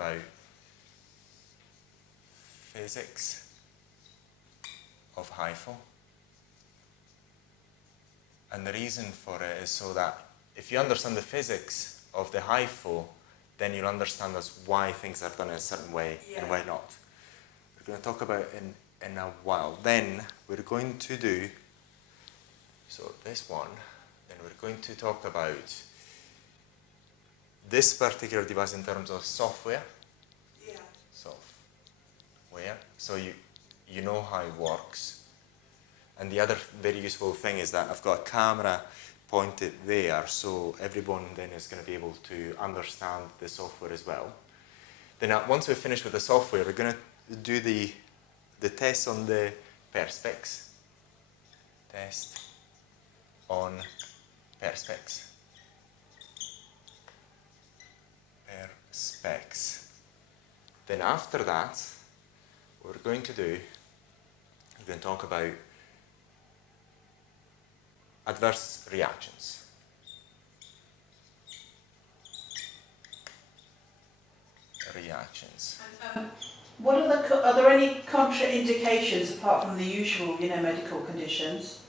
about physics of Hifu. And the reason for it is so that if you understand the physics of the Hifu, then you'll understand why things are done in a certain way and why not. We're going to talk about it in a while. Then we're going to do, so this one, then we're going to talk about this particular device in terms of software. Yeah. Software. So you know how it works. And the other very useful thing is that I've got a camera pointed there, so everyone then is going to be able to understand the software as well. Then once we're finished with the software, we're going to do the test on the perspex. Test on perspex. Perspex. Then after that, what we're going to do, we're going to talk about adverse reactions. What are there any contraindications apart from the usual, medical conditions?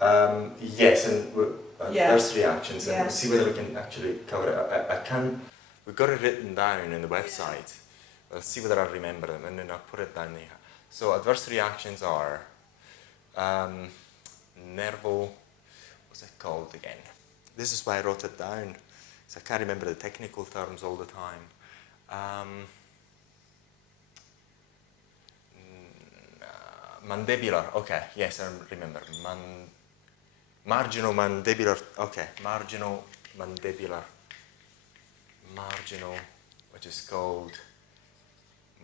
Yes, and adverse reactions, and we'll see whether we can actually cover it. We've got it written down in the website. I'll see whether I remember them, and then I'll put it down there. So adverse reactions are what's it called again? This is why I wrote it down, because I can't remember the technical terms all the time. Mandibular, okay, yes, I remember. Marginal mandibular, okay, marginal, which is called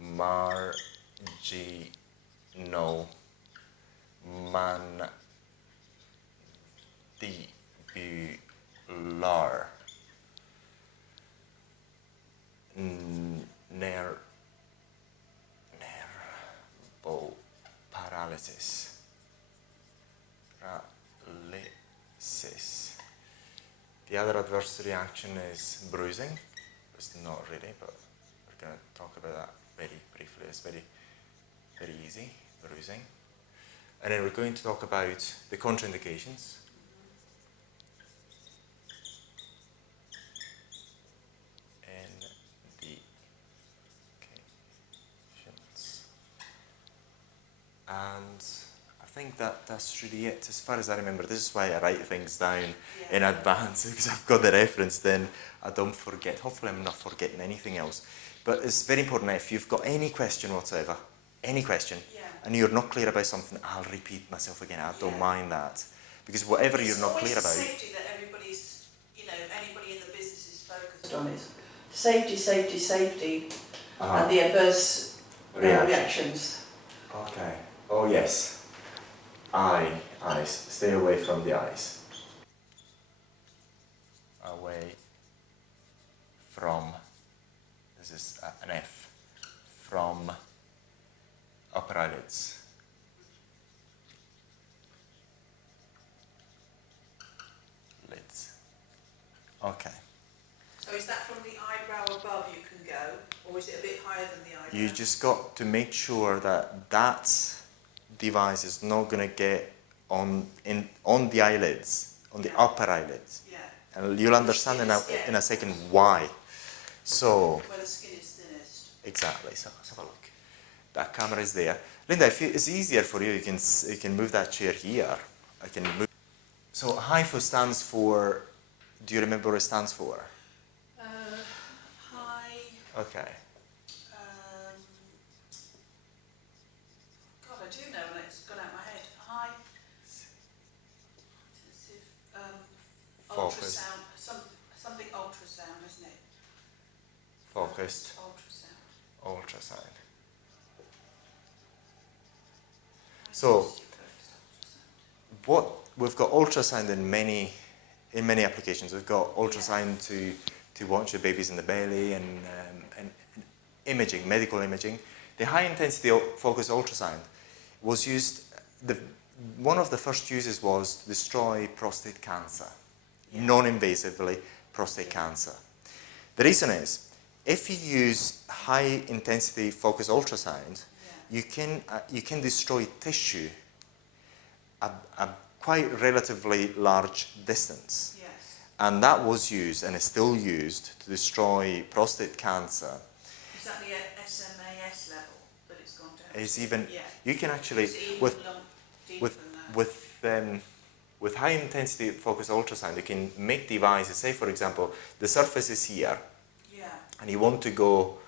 marginal mandibular nervo paralysis. The other adverse reaction is bruising. It's not really, but we're going to talk about that very briefly. It's very, very easy, bruising. And then we're going to talk about the contraindications. And I think that's really it, as far as I remember. This is why I write things down in advance, because I've got the reference, then I don't forget. Hopefully I'm not forgetting anything else. But it's very important that if you've got any question whatsoever, any question, and you're not clear about something, I'll repeat myself again. I don't mind that. Because whatever you're not clear about... It's safety that everybody's, anybody in the business is focused on is safety, safety, safety, and the adverse reactions. Okay. Oh yes. Eyes. Stay away from the eyes. Away from, this is an F, from upper eyelids. Lids. Okay. So is that from the eyebrow above you can go, or is it a bit higher than the eyebrow? You just got to make sure that that device is not going to get on the eyelids, on the upper eyelids. Yeah. And you'll understand in a second why. So, where the skin is thinnest. Exactly. So let's have a look. That camera is there. Linda, if it's easier for you, you can move that chair here. I can move. So Hifu stands for. Do you remember what it stands for? High. Okay. God, I do know, and it's gone out my head. High. Focused. Ultrasound. Something ultrasound, isn't it? Focused. Ultrasound. So, what we've got ultrasound in many applications. We've got ultrasound to watch your babies in the belly and imaging, medical imaging. The high intensity focused ultrasound was used. One of the first uses was to destroy prostate cancer, non-invasively prostate cancer. The reason is If you use high intensity focused ultrasound, you can destroy tissue a quite relatively large distance. Yes. And that was used and is still used to destroy prostate cancer. Is that the SMAS level that it's gone down? Is even Yeah. you can actually It's even with deeper with than that. with high intensity focused ultrasound, you can make devices. Say, for example, the surface is here, Yeah. and you want to go,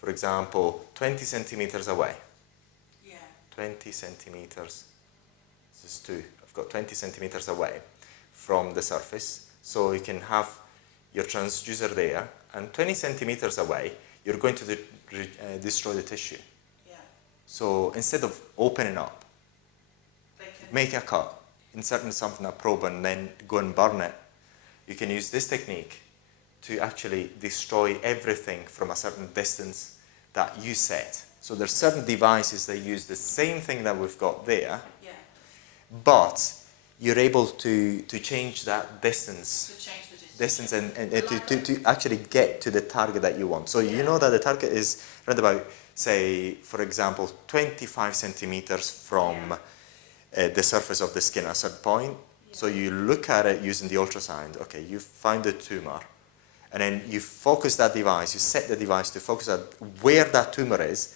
for example, 20 centimeters away. Yeah. 20 centimeters. This is 2. I've got 20 centimeters away from the surface, so you can have your transducer there, and 20 centimeters away, you're going to destroy the tissue. Yeah. So instead of opening up, They can. make a cut, insert something in a probe, and then go and burn it. You can use this technique to actually destroy everything from a certain distance that you set. So there's certain devices that use the same thing that we've got there, Yeah. but you're able to change that distance. To change the distance. And to actually get to the target that you want. So you know that the target is around about, say, for example, 25 centimeters from the surface of the skin at a certain point. Yeah. So you look at it using the ultrasound. Okay, you find the tumor, and then you focus that device, you set the device to focus at where that tumor is,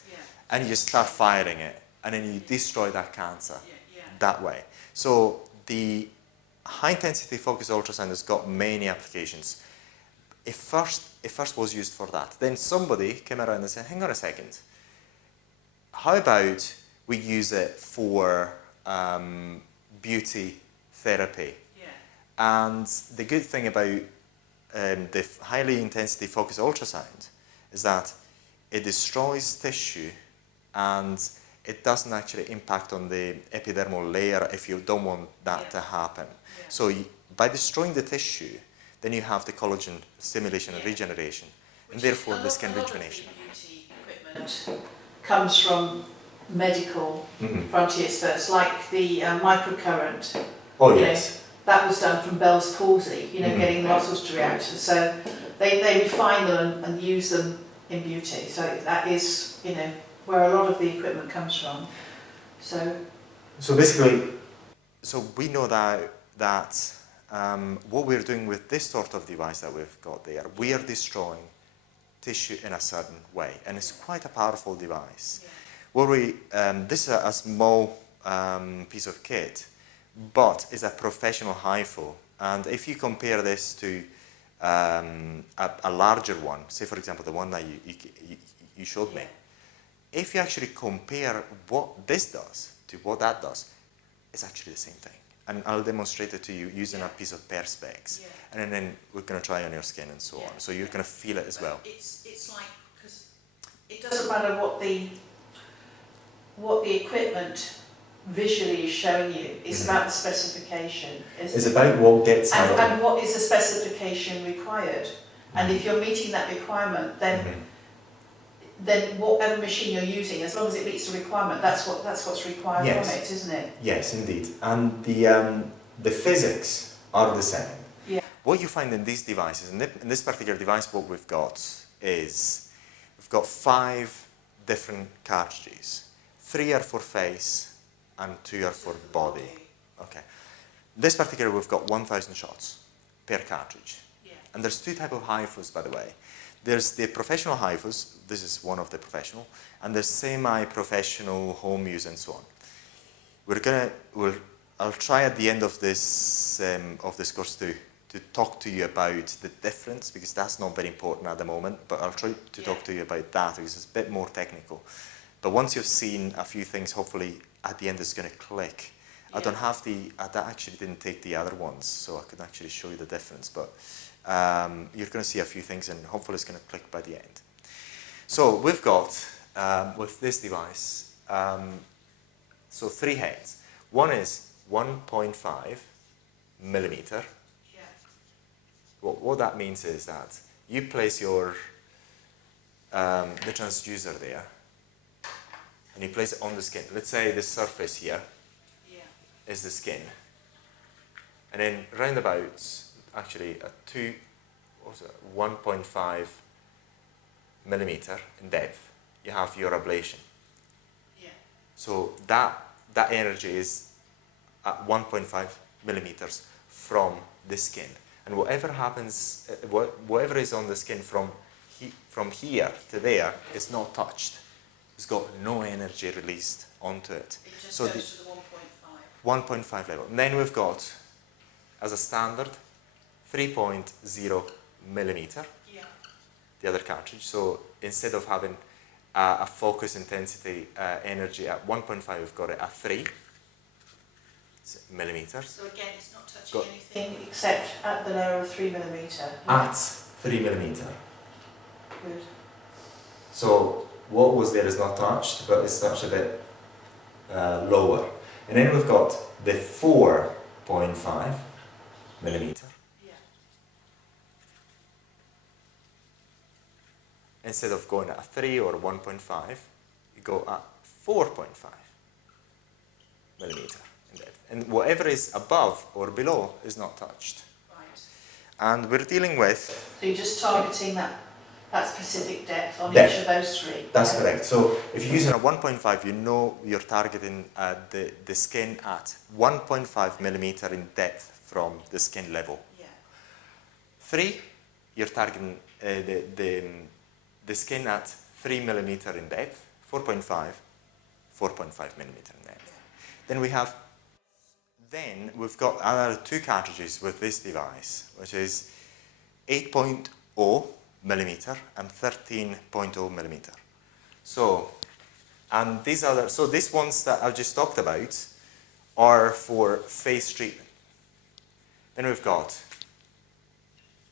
and you start firing it, and then you destroy that cancer that way. So the high-intensity focused ultrasound has got many applications. It first was used for that. Then somebody came around and said, hang on a second, how about we use it for beauty therapy? Yeah. And the good thing about the highly intensity focused ultrasound is that it destroys tissue and it doesn't actually impact on the epidermal layer if you don't want that to happen. Yeah. So by destroying the tissue, then you have the collagen stimulation and regeneration, and therefore the skin rejuvenation. Beauty equipment comes from medical frontiers first, like the microcurrent. Oh yes. That was done from Bell's palsy, getting the muscles to react. So they refine them and use them in beauty. So that is, where a lot of the equipment comes from. So basically, we know that what we're doing with this sort of device that we've got there, we are destroying tissue in a certain way, and it's quite a powerful device. Yeah. This is a small piece of kit, but it's a professional Hifu, and if you compare this to a larger one, say for example the one that you showed me, if you actually compare what this does to what that does, it's actually the same thing. And I'll demonstrate it to you using a piece of perspex. Yeah. And then we're going to try on your skin and so on. So you're going to feel it as well. It's like, because it doesn't matter what the equipment visually is showing you, it's about the specification. It's about what gets out. And what is the specification required. And if you're meeting that requirement, then whatever machine you're using, as long as it meets the requirement, that's what's required from it, isn't it? Yes, indeed. And the physics are the same. Yeah. What you find in these devices, in this particular device, what we've got is we've got 5 different cartridges. 3 are for face and 2 are for body. Okay. This particular, we've got 1,000 shots per cartridge. Yeah. And there's 2 types of Hifus, by the way. There's the professional Hifus, this is one of the professional, and there's semi-professional home use and so on. I'll try at the end of this course to talk to you about the difference, because that's not very important at the moment, but I'll try to talk to you about that because it's a bit more technical. But once you've seen a few things, hopefully at the end it's going to click. Yeah. I don't have I actually didn't take the other ones, so I could actually show you the difference, but you're going to see a few things and hopefully it's going to click by the end. So we've got, with this device, so 3 heads. One is 1.5 millimeter. Yeah. What that means is that you place your the transducer there, and you place it on the skin. Let's say the surface here is the skin, and then roundabouts, actually 1.5 millimeter in depth, you have your ablation. Yeah. So that energy is at 1.5 millimeters from the skin. And whatever happens, whatever is on the skin from here to there is not touched. It's got no energy released onto it. It just so goes to the 1.5. 1.5 level. And then we've got, as a standard, 3.0 millimeter, Yeah. the other cartridge. So instead of having a focus intensity energy at 1.5, we've got it at 3 millimeters. So again, it's not touching anything except at the layer of 3 millimeter. At 3 millimeter. Good. So what was there is not touched, but it's touched a bit lower. And then we've got the 4.5 millimeter. Yeah. Instead of going at 3 or 1.5, you go at 4.5 millimeter in depth. And whatever is above or below is not touched. Right. And we're dealing with... So you're just targeting that specific depth on Depth. each of those three? That's correct. So if you're using a 1.5, you know you're targeting the skin at 1.5 millimeter in depth from the skin level. Yeah. 3, you're targeting the skin at 3 millimeter in depth. 4.5 millimeter in depth. Yeah. Then we've got another 2 cartridges with this device, which is 8.0 millimeter and 13.0 millimeter. So these ones that I've just talked about are for face treatment. Then we've got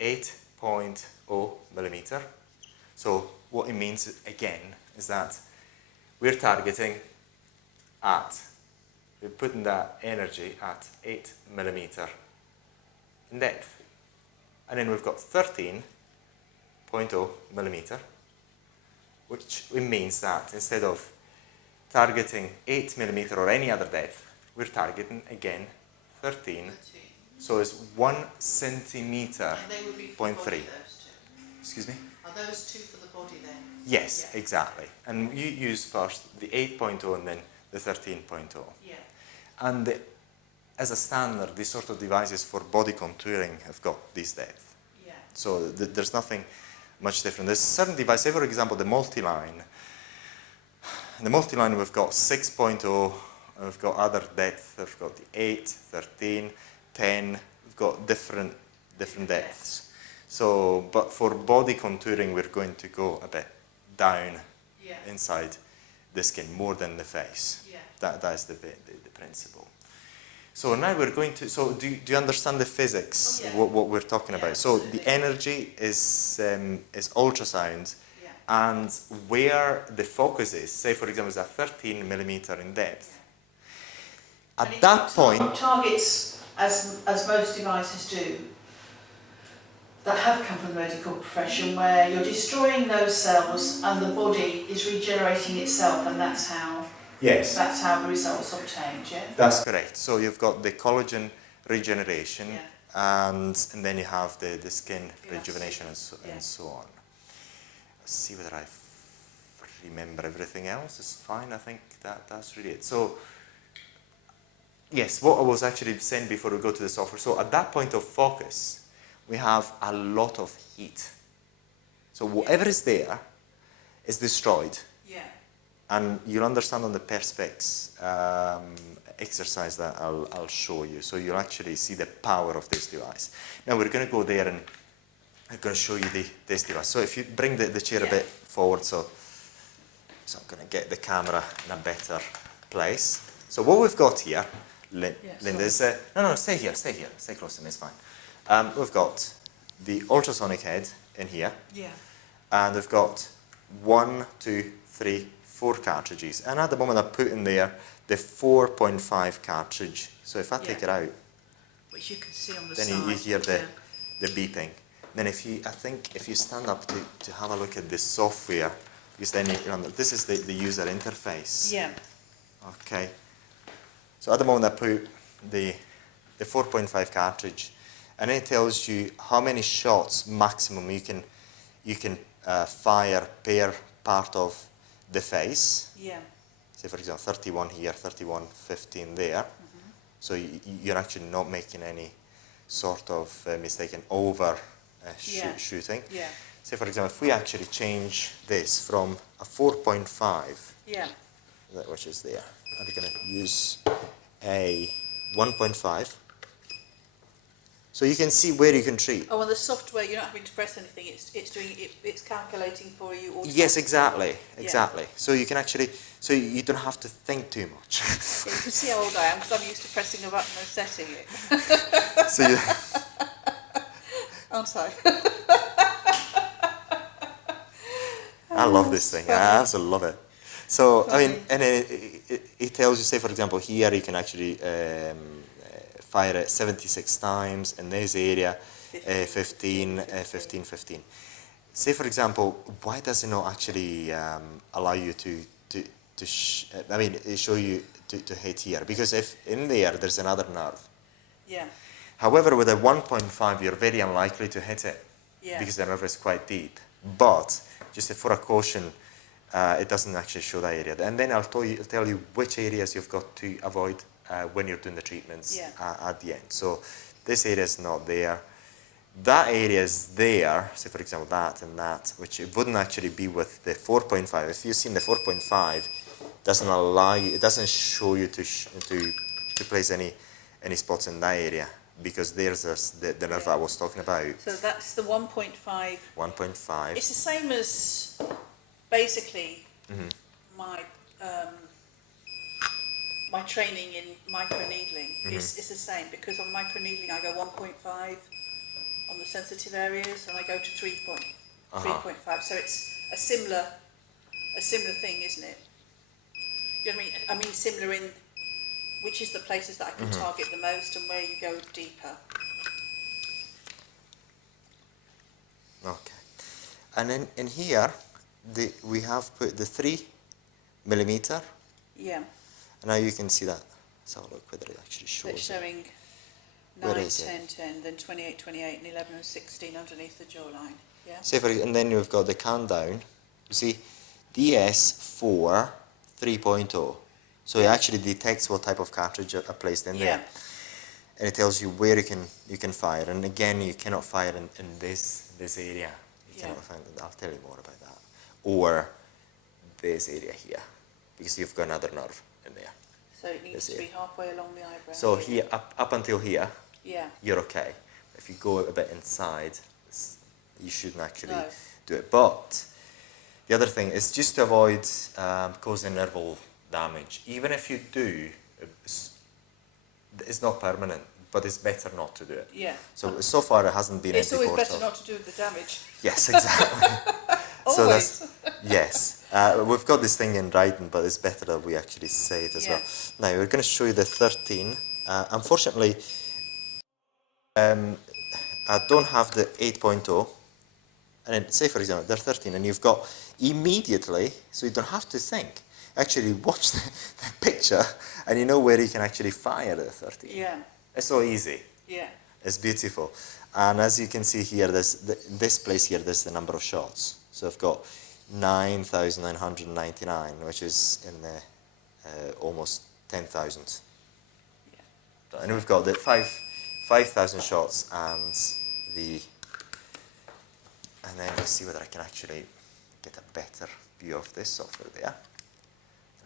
8.0 millimeter. So what it means again is that we're targeting we're putting that energy at 8 millimeter in depth. And then we've got 13.0 millimeter, which means that instead of targeting 8 millimeter or any other depth, we're targeting again 13. So it's 1 centimeter, And they would be for the 0.3. body, those two? Excuse me? Are those two for the body then? Yes, Yeah. exactly. And you use first the 8.0 and then the 13.0. Yeah. And as a standard, these sort of devices for body contouring have got this depth. Yeah. So there's nothing much different. There's certain devices, for example, the multiline. In the multiline, we've got 6.0, and we've got other depth. We've got the 8, 13, 10. We've got different depths. So, but for body contouring, we're going to go a bit down inside the skin more than the face. Yeah. That is the principle. So now we're going to, so do you understand the physics, what we're talking about? So Absolutely. the energy is ultrasound, and where the focus is, say for example, is at 13 millimeter in depth. And At it that point, targets, as most devices do, that have come from the medical profession, where you're destroying those cells and the body is regenerating itself, and that's how yes, that's how the results are obtained. Yeah. that's correct. So you've got the collagen regeneration, and then you have the skin rejuvenation and so on. Let's see whether I remember everything else. It's fine. I think that's really it. So yes, what I was actually saying before we go to the software. So at that point of focus, we have a lot of heat. So whatever is there is destroyed. Yeah. And you'll understand on the Perspex exercise that I'll show you. So you'll actually see the power of this device. Now we're going to go there and I'm going to show you this device. So if you bring the chair a bit forward, so I'm going to get the camera in a better place. So what we've got here, Linda, is... no, stay here, stay close to me, it's fine. We've got the ultrasonic head in here. Yeah. And we've got 1, 2, 3, 4 cartridges. And at the moment I put in there the 4.5 cartridge. So if I take it out, which you can see on the then side. you hear the beeping. Then if you stand up to have a look at the software, because then this is the user interface. Yeah. Okay. So at the moment I put the 4.5 cartridge, and it tells you how many shots maximum you can fire per part of the face. Yeah. Say, for example, 31 here, 31, 15 there. So you're actually not making any sort of mistake in over shooting. Yeah. Say, for example, if we actually change this from a 4.5, Yeah. which is there, and we're going to use a 1.5. So you can see where you can treat. Oh, and the software, you're not having to press anything, it's doing it, it's calculating for you automatically. Yes, exactly, exactly. Yeah. So you can actually, so you don't have to think too much. Yeah, you can see how old I am because I'm used to pressing a button and setting it. So you, Aren't I? I love this thing. I absolutely love it. So, I mean, and it tells you, say, for example, here you can actually fire it 76 times in this area, 15. Say, for example, why does it not actually allow you show you to hit here? Because if in there's another nerve. Yeah. However, with a 1.5, you're very unlikely to hit it because the nerve is quite deep. But just for a caution, it doesn't actually show that area. And then I'll tell you which areas you've got to avoid when you're doing the treatments at the end. So this area is not there. That area is there, say for example that and that, which it wouldn't actually be with the 4.5. If you've seen the 4.5, doesn't allow you, it doesn't show you to place any spots in that area, because there's the nerve I was talking about. So that's the 1.5. 1.5. It's the same as basically my my training in microneedling. It's the same, because on microneedling I go 1.5 on the sensitive areas, and I go to 3.5. So it's a similar thing, isn't it? You know what I mean? I mean similar in which is the places that I can target the most and where you go deeper. Okay. And then in here, we have put the 3mm. Yeah. And now you can see that. Let's have a look whether it actually shows. It's showing 9, 10, 10, then 28, 28, and 11 and 16 underneath the jawline. Yeah. Say and then you've got the countdown. You see, DS4 3.0. So it actually detects what type of cartridge are placed in there. And it tells you where you can fire. And again, you cannot fire in this area. You cannot find it. I'll tell you more about that. Or this area here, because you've got another nerve in there. So it needs to be halfway along the eyebrow. So here, up until here, yeah, you're okay. If you go a bit inside, you shouldn't actually do it. But the other thing is just to avoid causing nerval damage. Even if you do, it's not permanent, but it's better not to do it. Yeah. So far it hasn't been. It's always better not to do the damage. Yes, exactly. Always. So that's, yes. We've got this thing in writing, but it's better that we actually say it as well. Now we're going to show you the 13. Unfortunately, I don't have the 8.0. And then say, for example, they're 13, and you've got immediately, so you don't have to think. Actually watch the picture, and you know where you can actually fire the 13. Yeah. It's so easy. Yeah. It's beautiful. And as you can see here, this place here, there's the number of shots. So I've got 9,999, which is in the almost 10,000. Yeah. And we've got the 5,000 shots and then let's see whether I can actually get a better view of this software there.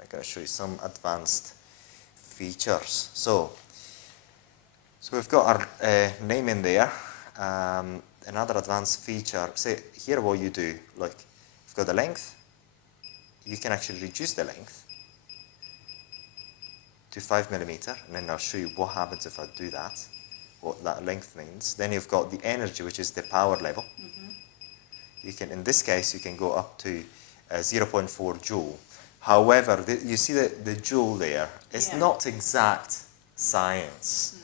I'm going to show you some advanced features. So we've got our name in there. Another advanced feature, say here what you do, like you've got the length, you can actually reduce the length to 5mm, and then I'll show you what happens if I do that, what that length means. Then you've got the energy, which is the power level. You can, in this case, you can go up to 0.4 joule. However, you see the joule there, it's not exact science.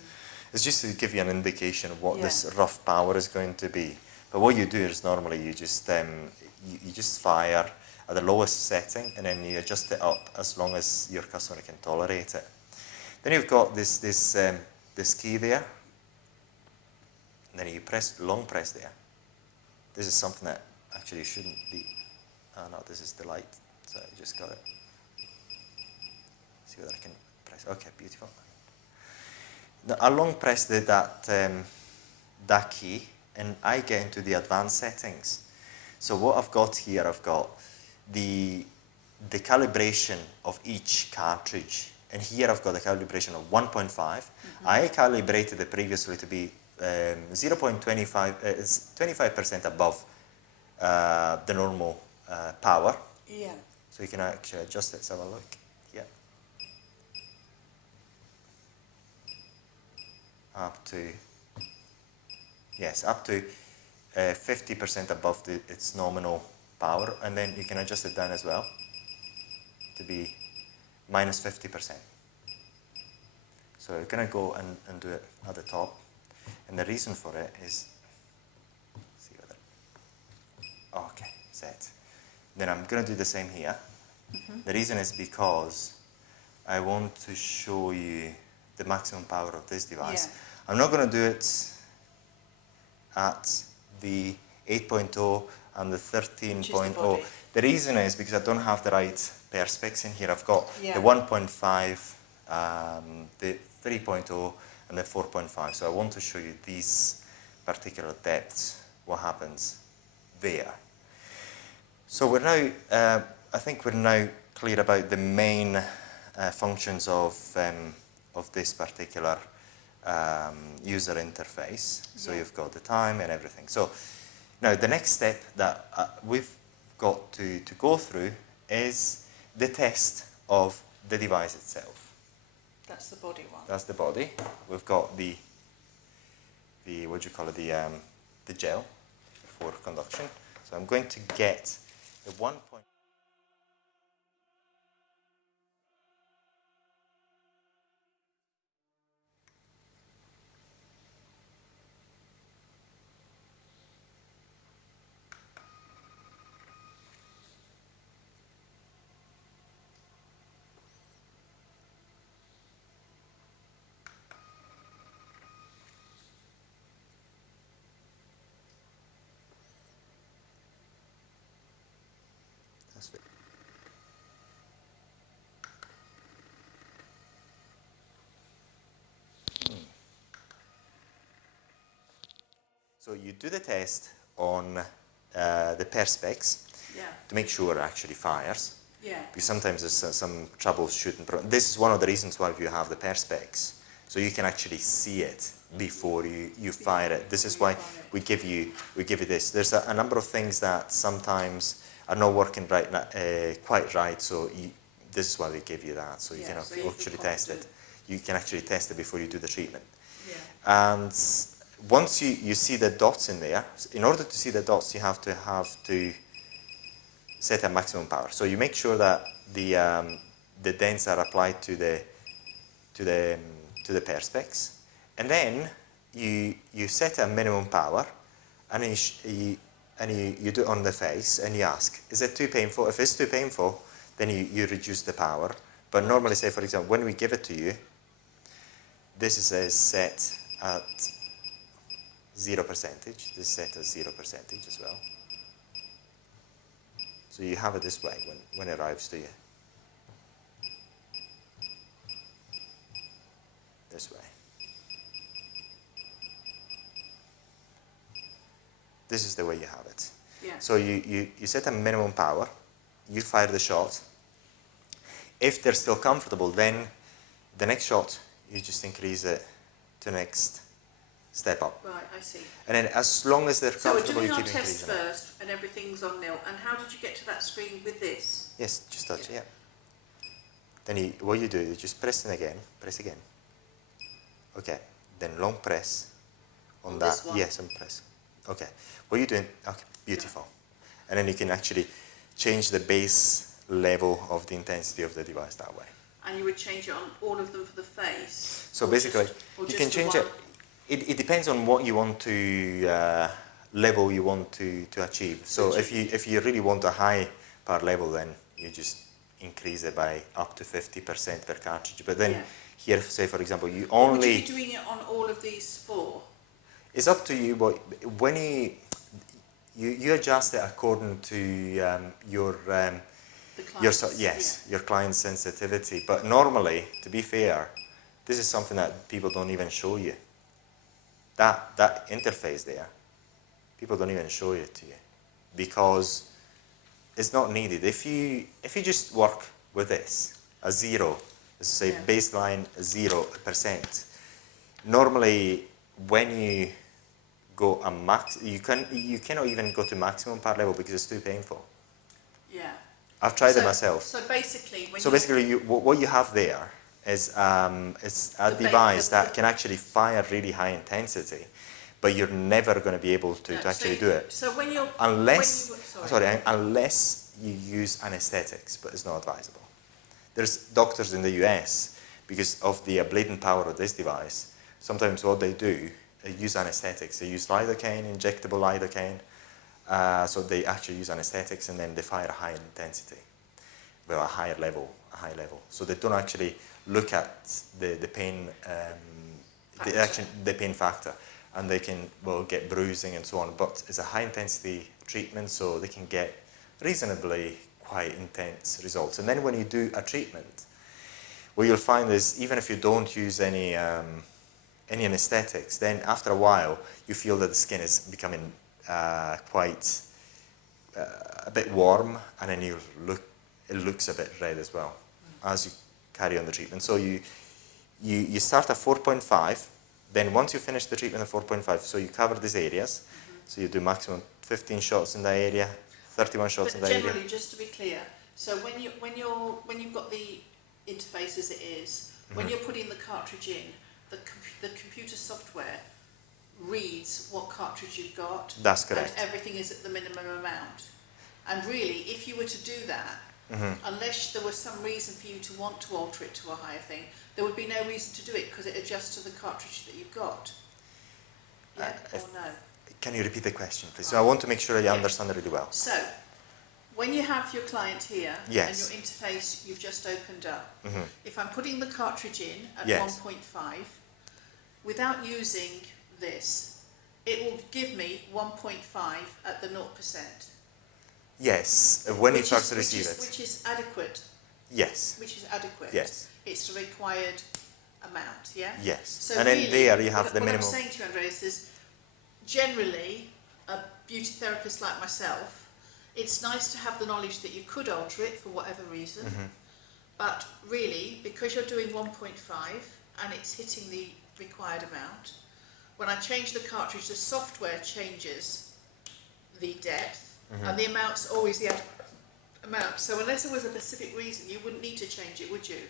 It's just to give you an indication of what this rough power is going to be. But what you do is normally you just fire at the lowest setting, and then you adjust it up as long as your customer can tolerate it. Then you've got this key there, and then you long press there. This is something that actually, it shouldn't be. Oh no, this is the light. So I just got it. See whether I can press. Okay, beautiful. Now, I long press that key, and I get into the advanced settings. So what I've got here, I've got the calibration of each cartridge. And here I've got the calibration of 1.5. I calibrated it previously to be 0.25, 25% above the normal power. Yeah. So you can actually adjust it. Let's have a look. Yeah. Up to, yes, up to 50% above its nominal power. And then you can adjust it down as well to be minus 50%. So we're going to go and do it at the top. And the reason for it is, see whether, okay, set. Then I'm going to do the same here. The reason is because I want to show you the maximum power of this device. Yeah. I'm not going to do it at the 8.0 and the 13.0. The reason is because I don't have the right perspex in here. I've got the 1.5, the 3.0, and the 4.5. So I want to show you these particular depths, what happens there. So we're now, I think we're now clear about the main functions of this particular user interface. So you've got the time and everything. So now the next step that we've got to go through is the test of the device itself. That's the body one. That's the body. We've got the what do you call it, the gel for conduction. So I'm going to get the 1. That's it. So you do the test on the perspex to make sure it actually fires. Yeah. Because sometimes there's some troubleshooting. This is one of the reasons why you have the perspex. So you can actually see it before you fire it. This is why we give you this. There's a number of things that sometimes are not working right quite right. So this is why we give you that. So you can actually test it. You can actually test it before you do the treatment. Yeah. And once you see the dots in there, in order to see the dots, you have to set a maximum power. So you make sure that the dents are applied to the perspex, and then you set a minimum power, and you do it on the face, and you ask, is it too painful? If it's too painful, then you reduce the power. But normally, say for example, when we give it to you, this is set at 0%. This is set at 0% as well. So you have it this way when it arrives to you. This way. This is the way you have it. Yeah. So you set a minimum power, you fire the shot. If they're still comfortable, then the next shot, you just increase it to next step up. Right, I see. And then as long as they're comfortable, you So we're keep doing our test increasing it. first, and everything's on nil. And how did you get to that screen with this? Yes, just touch it, yeah. Then what you do, you just press again. Okay, then long press on that. This one? Yes, and press. Okay, what are you doing? Okay, beautiful. Yeah. And then you can actually change the base level of the intensity of the device that way. And you would change it on all of them for the face? So basically, you can change it. It depends on what you want to, level you want to achieve. So if you really want a high power level, then you just increase it by up to 50% per cartridge. But then here, say for example, you only... Would you be doing it on all of these 4? It's up to you, but when you adjust it according to your The clients, yes, your client's sensitivity. But normally, to be fair, this is something that people don't even show you. That interface there, people don't even show it to you because it's not needed. If you just work with this, a zero, say Yeah. baseline 0%. Normally, when you go a max, you cannot even go to maximum power level because it's too painful. Yeah. I've tried it myself. So basically, when So basically, what you have there is it's a device that can actually fire really high intensity, but you're never going to be able to actually do it. So when you're Unless, sorry, unless you use anesthetics, but it's not advisable. There's doctors in the US, because of the blatant power of this device, sometimes what they do, they use anesthetics. They use lidocaine, injectable lidocaine, so they actually use anesthetics and then they fire a high intensity, well, a high level. So they don't actually look at the pain, the pain factor, and they can, well, get bruising and so on, but it's a high intensity treatment, so they can get reasonably quite intense results. And then when you do a treatment, what you'll find is even if you don't use any anesthetics, then after a while you feel that the skin is becoming quite a bit warm, and then it looks a bit red as well as you carry on the treatment. So you start at 4.5, then once you finish the treatment at 4.5, so you cover these areas, so you do maximum 15 shots in that area, 31 shots in that area. Generally, just to be clear, so when you've got the interface as it is, when you're putting the cartridge in, the computer software reads what cartridge you've got. That's correct. And everything is at the minimum amount. And really, if you were to do that, unless there was some reason for you to want to alter it to a higher thing, there would be no reason to do it because it adjusts to the cartridge that you've got. Yeah or no? Can you repeat the question, please? So I want to make sure I understand it really well. So, when you have your client here Yes. and your interface you've just opened up, Mhm. if I'm putting the cartridge in at Yes. 1.5, without using this, it will give me 1.5 at the 0%. Yes, when you first receive it. Which is adequate. Yes. Which is adequate. Yes. It's the required amount, yeah? Yes. So And really, then there you have the what minimum. I'm saying to you, Andreas, is generally, a beauty therapist like myself, it's nice to have the knowledge that you could alter it for whatever reason, but really, because you're doing 1.5 and it's hitting the required amount, when I change the cartridge, the software changes the depth, and the amount's always the adequate amount. So unless there was a specific reason, you wouldn't need to change it, would you?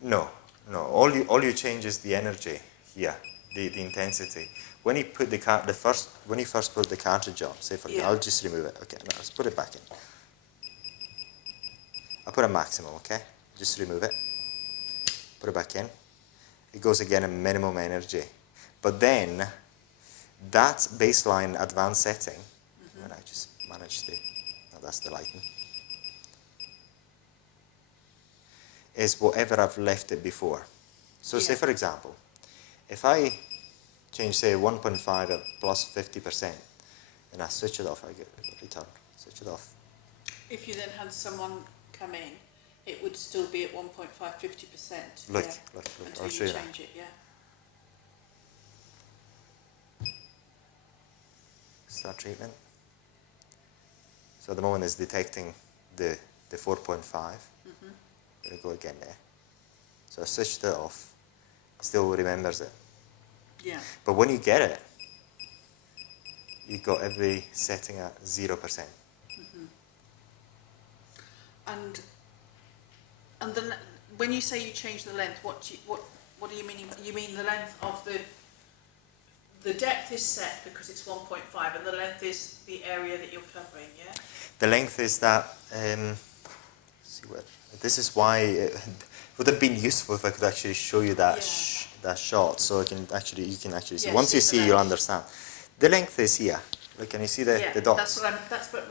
No. All you change is the energy here, the intensity. When you put when you first put the cartridge on, say for example, I'll just remove it. Okay, now let's put it back in. I'll put a maximum, okay? Just remove it. Put it back in. It goes again at minimum energy. But then, that baseline advanced setting, when I just manage to, no, that's the lighting, is whatever I've left it before. So say for example, if I change say 1.5 at plus 50%, and I switch it off, I get return, switch it off. If you then had someone come in, it would still be at 1.5, 50%. Look, Until I'll show you you that. change it, yeah. Start treatment. So at the moment it's detecting the 4.5. It'll go again there. So I switched it off. It still remembers it. Yeah. But when you get it, you got every setting at 0%. And when you say you change the length, what do you mean? You mean the length of the depth is set because it's 1.5, and the length is the area that you're covering, yeah? The length is that. See what? This is why it would have been useful if I could actually show you that that shot, so you can actually see. Yeah, Once you see, you'll length. understand. The length is here. Look, can you see the dots?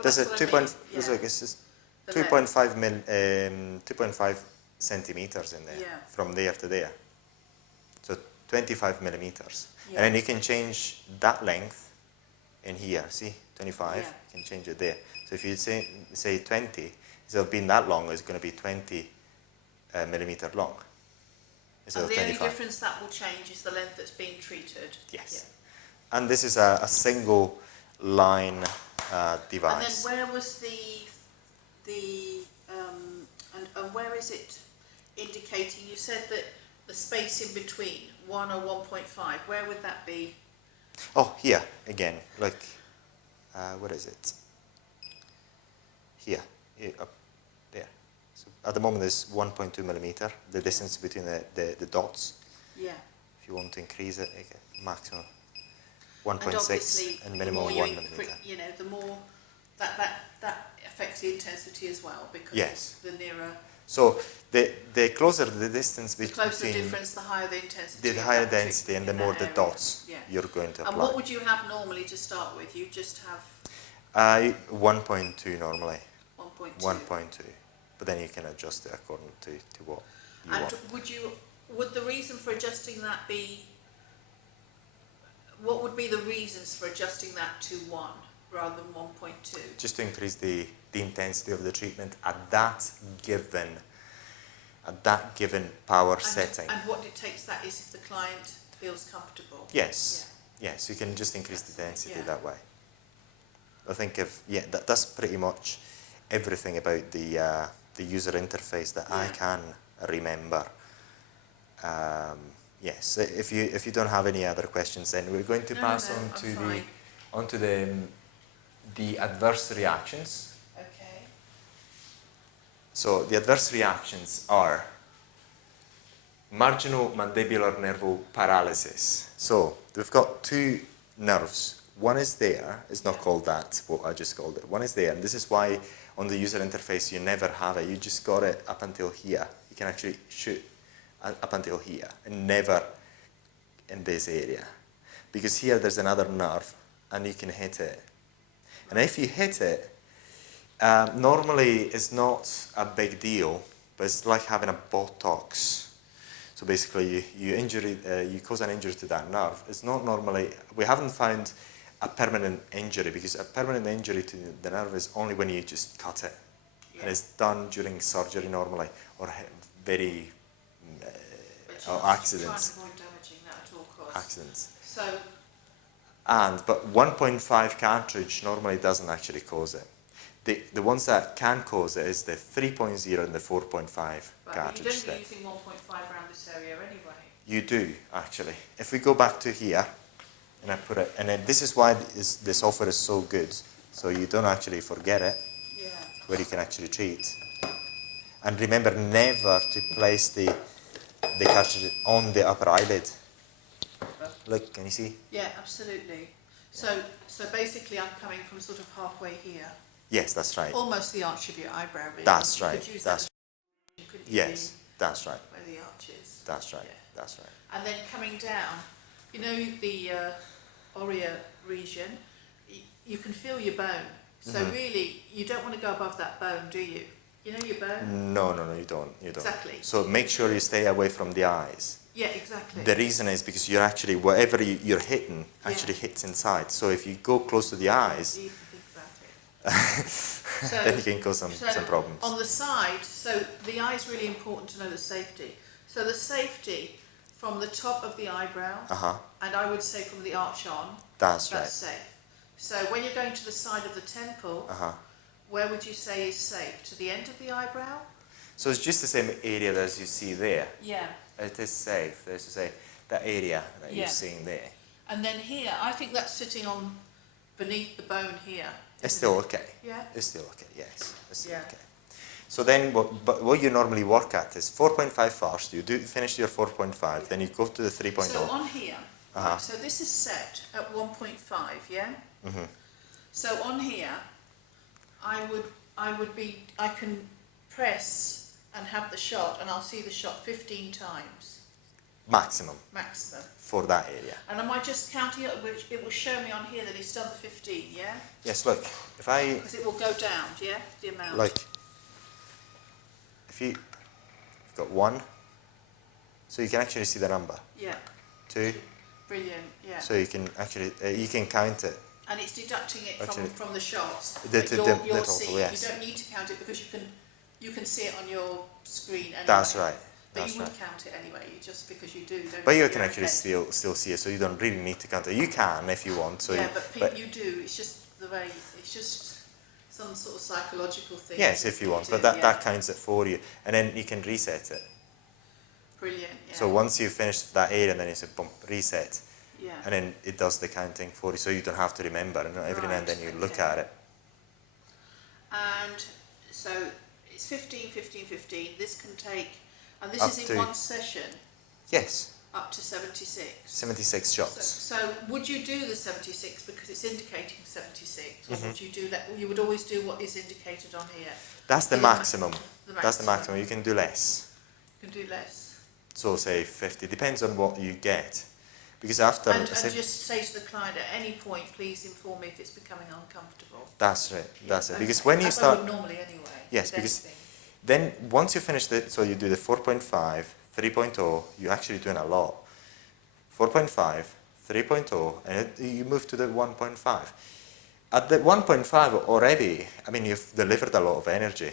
There's a 2.5 centimeters in there, from there to there. So 25 millimeters. And then you can change that length in here, see, 25, Yeah. you can change it there. So if you say 20, instead of being that long, it's going to be 20 millimeter long. Instead And of the only 25. difference that will change is the length that's being treated. Yes. And this is a single line device. And then where was and where is it indicating? You said that the space in between 1 or 1.5. Where would that be? Oh, here again, like, what is it? Here, up there. So at the moment, there's 1.2 millimeter, the distance between the dots. Yeah. If you want to increase it, okay, maximum And 1.6 obviously, and the minimum more 1 you millimeter. you know, the more that affects the intensity as well, because Yes. the nearer, So the closer the distance the between closer the difference, the higher the intensity. the of higher that density and the in more that the area. dots Yeah. you're going to And apply. what would you have normally to start with? You just have 1.2 normally, 1.2. 1.2, but then you can adjust it according to what you And want. would the reason for adjusting that be, what would be the reasons for adjusting that to 1 rather than 1.2? Just to increase the intensity of the treatment at that given power setting. And what dictates that is if the client feels comfortable. Yes, yes, you can just increase the density Yeah. that way. I think that's pretty much everything about the user interface that I can remember. Yes, if you don't have any other questions, then we're going to pass on to the adverse reactions. Okay. So the adverse reactions are marginal mandibular nerval paralysis. So we've got two nerves. One is there, it's not called that, what I just called it. One is there, and this is why on the user interface you never have it. You just got it up until here. You can actually shoot up until here, and never in this area. Because here there's another nerve, and you can hit it. And if you hit it, normally it's not a big deal, but it's like having a Botox. So basically, you cause an injury to that nerve. It's not normally, we haven't found a permanent injury, because a permanent injury to the nerve is only when you just cut it. Yeah. And it's done during surgery normally, or very or accidents. Trying to avoid damaging that at all costs. Accidents. So. But 1.5 cartridge normally doesn't actually cause it. The ones that can cause it is the 3.0 and the 4.5 cartridge. You don't be using 1.5 around this area anyway. You do, actually. If we go back to here, and I put it, and then this is why the software is so good, so you don't actually forget it, where you can actually treat. And remember never to place the cartridge on the upper eyelid. Look, can you see? Yeah, absolutely. So basically I'm coming from sort of halfway here. Yes, that's right. Almost the arch of your eyebrow, really. That's right. You could use that, couldn't you, yes, that's right. Where the arch is. That's right. Yeah. That's right. And then coming down, you know the Aurea region, you can feel your bone. So really, you don't want to go above that bone, do you? You know your bone? No, you don't. Exactly. So make sure you stay away from the eyes. Yeah, exactly. The reason is because you're actually, whatever you're hitting actually hits inside. So if you go close to the eyes, You can think about it. then you can cause some problems. On the side, so the eye is really important to know the safety. So the safety from the top of the eyebrow, and I would say from the arch on, that's right. Safe. So when you're going to the side of the temple, where would you say is safe? To the end of the eyebrow? So it's just the same area as you see there. Yeah. It is safe. There's to say that area that you're seeing there. And then here, I think that's sitting on beneath the bone here. It's still okay. Yeah. It's still okay. Yes. It's still okay. So then, what you normally work at is 4.5 first. You finish your 4.5, then you go to the 3.0. So on here, so this is set at 1.5, yeah. So on here, I can press and have the shot, and I'll see the shot 15 times. Maximum. For that area. And am I just counting it, which it will show me on here that he's done the 15, yeah? Yes, look, if I... Because it will go down, yeah, the amount. Like, if you've got 1, so you can actually see the number. Yeah. 2. Brilliant, yeah. So you can actually, you can count it And it's deducting it Actually, from the shots. the But you'll total, see. yes. You don't need to count it because you can see it on your screen anyway. That's right. But That's you would right. count it anyway, just because you do. Don't But you you're can actually okay. still see it, so you don't really need to count it. You can if you want. So yeah, you, but people you do. It's just the way. It's just some sort of psychological thing. yes, if you want. But that counts it for you, and then you can reset it. Brilliant. Yeah. So once you finish that area, then you say boom, reset, yeah. and then it does the counting for you, so you don't have to remember. And every now and then you look okay. at it. And so it's 15, 15, 15. This can take, and this Up is in to- one session, Yes, up to 76. 76 shots. So would you do the 76 because it's indicating 76, or Mhm. would you do that? You would always do what is indicated on here. That's the The maximum. The That's the maximum. You can do less. You can do less. So say 50. Depends on what you get, because after And say, just say to the client at any point, please inform me if it's becoming uncomfortable. that's right. That's it. Okay. Because when you As I start, would normally anyway. Yes, with because- anything. then once you finish the, so you do the 4.5, 3.0. You're actually doing a lot. 4.5, 3.0, and you move to the 1.5. At the 1.5 already, I mean, you've delivered a lot of energy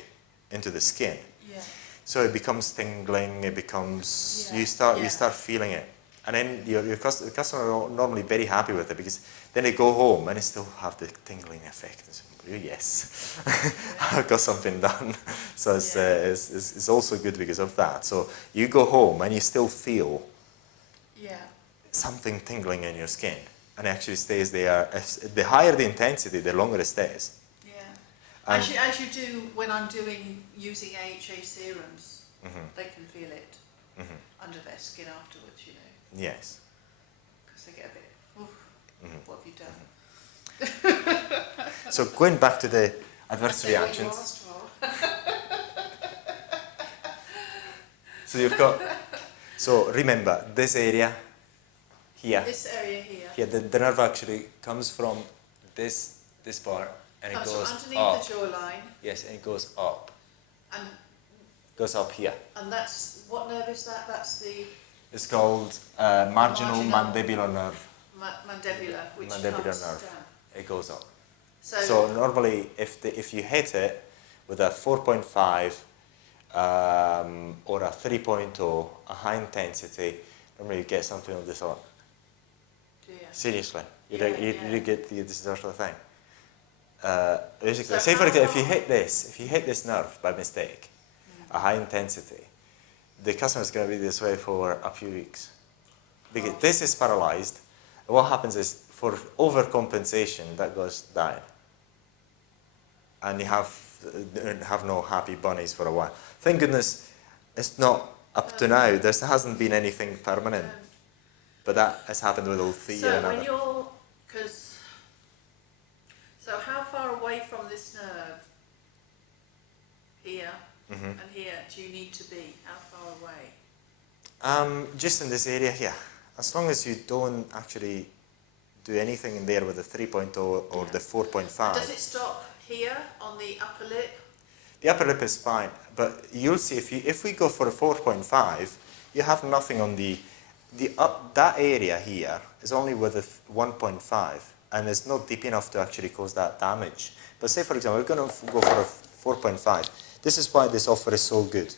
into the skin. Yeah. So it becomes tingling, it becomes, Yeah, you start feeling it. And then the customer are normally very happy with it, because then they go home and they still have the tingling effect. And say, oh, yes, I've got something done. So it's also good because of that. So you go home and you still feel Yeah. something tingling in your skin, and it actually stays there. The higher the intensity, the longer it stays. Yeah. And As you do when I'm using AHA serums, they can feel it under their skin afterwards, you know, yes. because they get a bit, oof, what have you done? So going back to the adverse That's what you reactions. asked for. So you've got, so remember, this area here, This area here the nerve actually comes from this part, and it comes goes from underneath up. the jawline, Yes, and it goes up. and Goes up here. that's, what nerve is that? That's the It's called marginal Marginal. mandibular nerve. mandibular, which Mandibular comes nerve. down. It goes up. So, So normally, if you hit it with a 4.5 or a 3.0, a high intensity, normally you get something of this sort. dear. Seriously, you Yeah, do get this sort of thing. Basically, So say for how example, far- if you hit this nerve by mistake, a high intensity, the customer is going to be this way for a few weeks. Because this is paralyzed. What happens is, for overcompensation, that goes down. And you have no happy bunnies for a while. Thank goodness it's not up to now. There hasn't been anything permanent. But that has happened with Althea So and when other. you're, so how far away from this nerve, here and here, do you need to be? How far away? Just in this area here. As long as you don't actually do anything in there with the 3.0 or the 4.5. Does it stop here on the upper lip? The upper lip is fine, but you'll see if we go for a 4.5, you have nothing on that area here is only with a 1.5, and it's not deep enough to actually cause that damage. But say for example, we're going to go for a 4.5. This is why this offer is so good,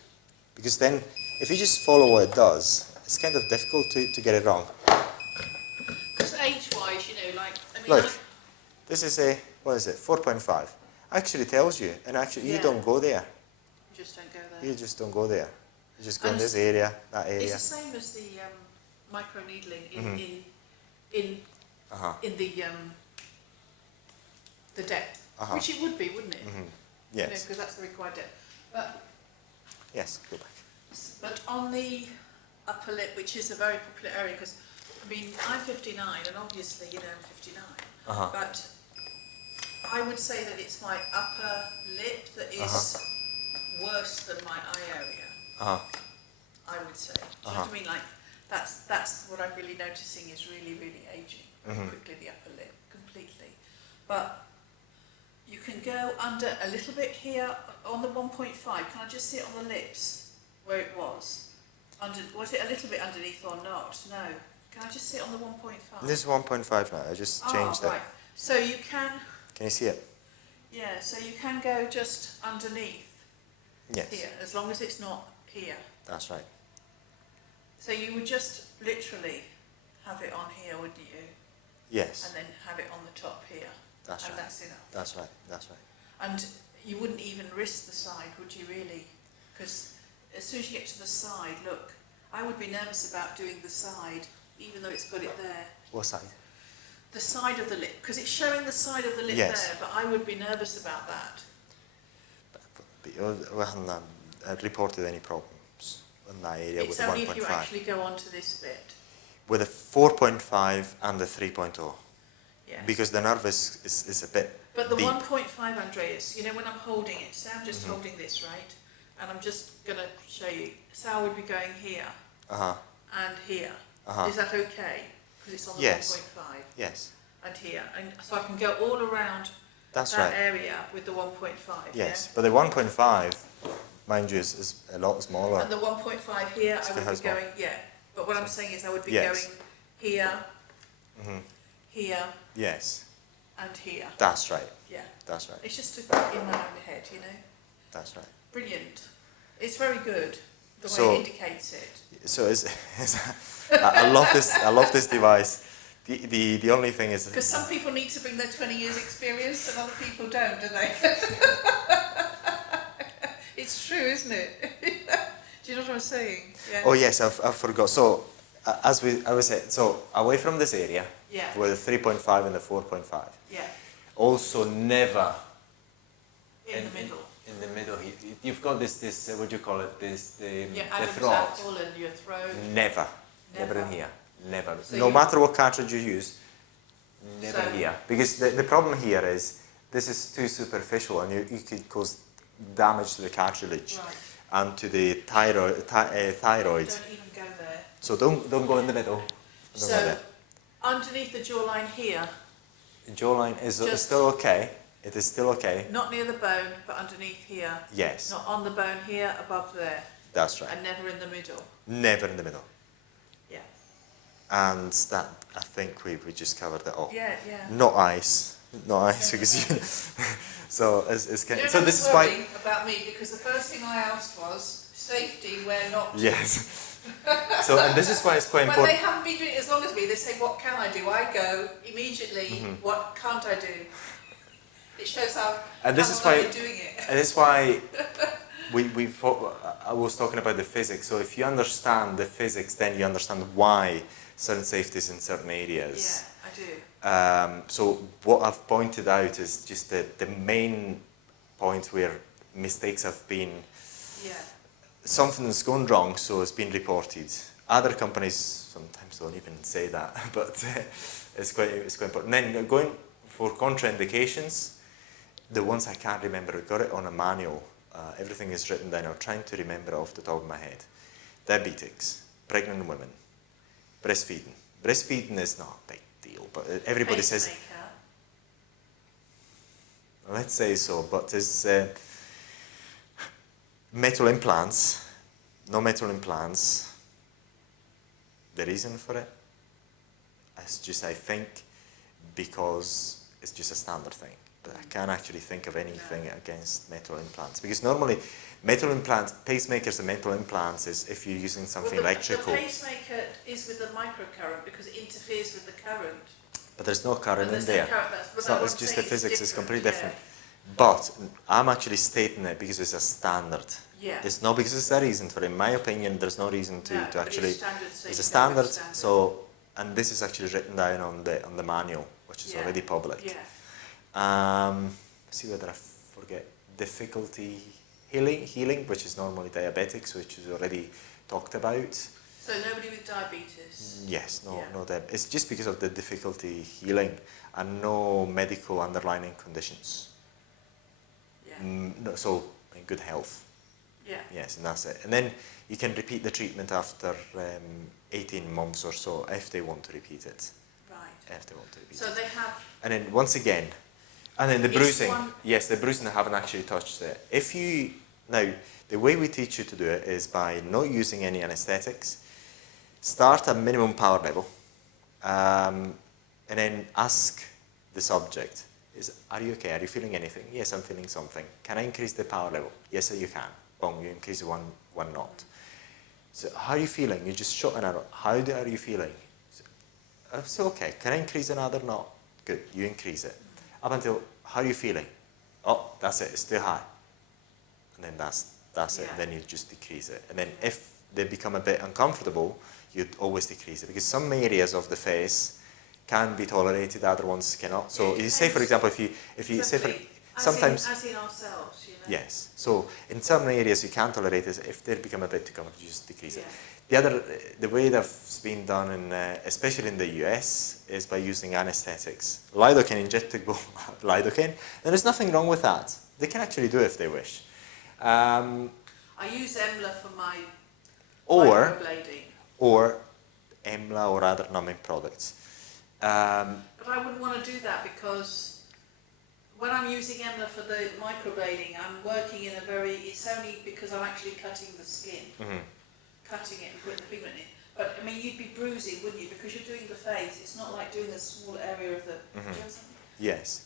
because then if you just follow what it does, it's kind of difficult to get it wrong. Because age-wise, you know, like, I mean, Look, this is a, what is it, 4.5. Actually tells you, and actually you Yeah. don't go there. you just don't go there. You just don't go there. You just go in And this area, that It's area. the same as the microneedling Mhm. Uh-huh. in the depth, Uh-huh. which it would be, wouldn't it? Mhm. You know, Yes. because that's the required depth. But Yes, go back. But on the upper lip, which is a very popular area, because, I mean, I'm 59, and obviously, you know, I'm 59, Uh-huh. but I would say that it's my upper lip that is worse than my eye area, Uh-huh. I would say. Do you know what I mean? Like, that's what I'm really noticing is really, really aging quickly, the upper lip, completely. But you can go under a little bit here on the 1.5. Can I just see it on the lips where it was? Was it a little bit underneath or not? No. Can I just see it on the 1.5? This is 1.5 now. I just changed right. it. So you can, Can you see it? yeah, so you can go just underneath Yes. here, as long as it's not here. That's right. So you would just literally have it on here, wouldn't you? Yes. And then have it on the top here. That's And right. that's enough. That's right. That's right. And you wouldn't even risk the side, would you really? Because as soon as you get to the side, look, I would be nervous about doing the side, even though it's got it there. What side? The side of the lip, because it's showing the side of the lip Yes. there, but I would be nervous about that. We haven't reported any problems in that area It's with the only if you 1.5. actually go on to this bit. With the 4.5 and the 3.0. Yes. Because the nerve is a bit But the deep. 1.5, Andreas, you know, when I'm holding it, say I'm just Mhm. holding this, right? And I'm just going to show you. So I would be going here Uh-huh. and here. Uh-huh. Is that okay? Because it's on the Yes. 1.5 Yes. and here. And so I can go all around That's that right. area with the 1.5. Yes. But the 1.5, mind you, is a lot Yeah? smaller. And the 1.5 here, It's I would how be small? going, yeah. But what I'm saying is I would be Yes. going here, Hmm. here, Yes. and here. That's right. Yeah. That's right. It's just to get in my own head, you know. That's right. Brilliant. It's very good, the way So- it indicates it. So I love this. I love this device. The only thing is Because some people need to bring their 20 years experience and other people don't, do they? It's true, isn't it? Do you know what I'm saying? Yeah. Oh yes, I forgot. So as I was saying, so away from this area Yeah. with the 3.5 and the 4.5. Yeah. Also never In the middle. In the middle here. You've got this what do you call it? The Yeah, the Adam's throat. apple and your throat. Never. Never. Never in here. Never. So No you- matter what cartridge you use, never So- here. Because the problem here is this is too superficial and you could cause damage to the cartilage Right. and to the thyroid. Thyroid. Don't even go there. So don't go in the middle. Don't go So there. underneath the jawline here, The jawline is Just- still okay. It is still okay. not near the bone, but underneath here. Yes, Not on the bone here, above there, that's right. and never in the middle. Never in the middle. Yeah. And that, I think we just covered it all. Yeah, yeah. Not ice. Not ice because you. So it's You kind don't so have this to is why. worry about me because the first thing I asked was safety where not to. Yes. So and this is why it's quite But they important. haven't been doing it as long as me. They say, what can I do? I go immediately, Mm-hmm. what can't I do? It shows how, And this how is long why- I've been doing it. And that's why I was talking about the physics. So if you understand the physics, then you understand why certain safeties in certain areas. Yeah, I do. So what I've pointed out is just the main points where mistakes have been, Yeah, something's gone wrong, so it's been reported. Other companies sometimes don't even say that, but it's quite important. Then going for contraindications, the ones I can't remember, I got it on a manual. Everything is written down. I'm trying to remember off the top of my head. Diabetics, pregnant women, breastfeeding. Breastfeeding is not a big deal, but everybody says, pacemaker. let's say so, but there's metal implants, no metal implants. The reason for it is just, I think, because it's just a standard thing. But I can't actually think of anything against metal implants. Because normally, metal implants, pacemakers and metal implants is if you're using something Well, electrical. The pacemaker is with the microcurrent because it interferes with the current. But there's no current And in there's no there. current, that's- but It's, no, not, what it's I'm just the saying physics is completely yeah. different. But I'm actually stating it because it's a standard. Yeah. It's not because it's a reason for it. In my opinion, there's no reason to, No, to but actually. it's standard It's safety, a standard. standard. So, and this is actually written down on the manual, which is Yeah. already public. Yeah. See whether I forget difficulty healing, which is normally diabetics, which is already talked about. So nobody with diabetes. Yes, no, Yeah. no, it's just because of the difficulty healing and no medical underlying conditions. Yeah. No, so in good health. Yeah. Yes, and that's it. And then you can repeat the treatment after 18 months or so if they want to repeat it. Right. If they want to repeat So it. they have. And then once again, and then the It's bruising. one- Yes, the bruising I haven't actually touched it. If you now the way we teach you to do it is by not using any anesthetics. Start at minimum power level, and then ask the subject is, are you okay? Are you feeling anything? Yes, I'm feeling something. Can I increase the power level? Yes, you can. Boom, you increase one knot. So how are you feeling? You just shot an arrow. How are you feeling? So okay, can I increase another knot? Good, you increase it. Up until, how are you feeling? Oh, that's it, it's still high. And then that's it, then you just decrease it. And then if they become a bit uncomfortable, you'd always decrease it. Because some areas of the face can be tolerated, other ones cannot. So you say, for example, if you say, for, sometimes... As in ourselves, you know? Yes. So in some areas you can tolerate it. If they become a bit too comfortable, you just decrease it. Yeah. The way that's been done, especially in the US, is by using anesthetics. Lidocaine, injectable lidocaine. And there's nothing wrong with that. They can actually do it if they wish. I use EMLA for my microblading. Or EMLA or other numbing products. But I wouldn't want to do that because when I'm using EMLA for the microblading, I'm working in a very, it's only because I'm actually cutting the skin, cutting it and putting the pigment in. But I mean, you'd be bruising, wouldn't you? Because you're doing the face. It's not like doing a small area of the. Do you know something? Yes.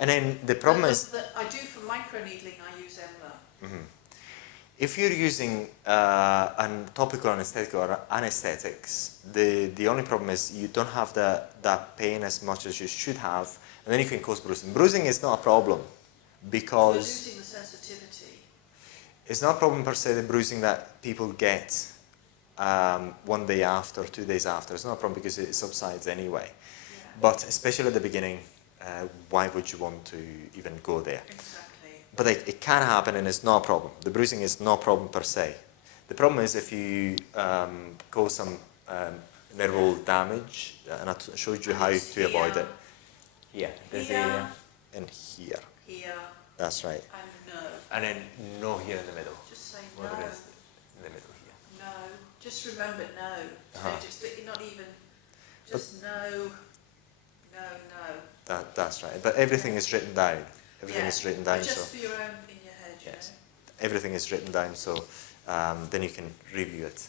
And then the problem is... I do for microneedling, I use EMLA. If you're using topical anesthetic or anesthetics, the only problem is you don't have that pain as much as you should have, and then you can cause bruising. Bruising is not a problem because... You're losing the sensitivity. It's not a problem per se, the bruising that people get 1 day after, 2 days after. It's not a problem because it subsides anyway. Yeah. But especially at the beginning, why would you want to even go there? Exactly. But it can happen and it's not a problem. The bruising is not a problem per se. The problem is if you cause some nerval damage, and I showed you how to avoid it. Here, this area, and here. Here. That's right. And no. And then no here in the middle. Just say What no. it is in the middle here. No. Just remember no. So just not even. Just no. No. That's right. But everything is written down. Everything is written down. But just so for your own in your head. yes, You know? everything is written down. So then you can review it.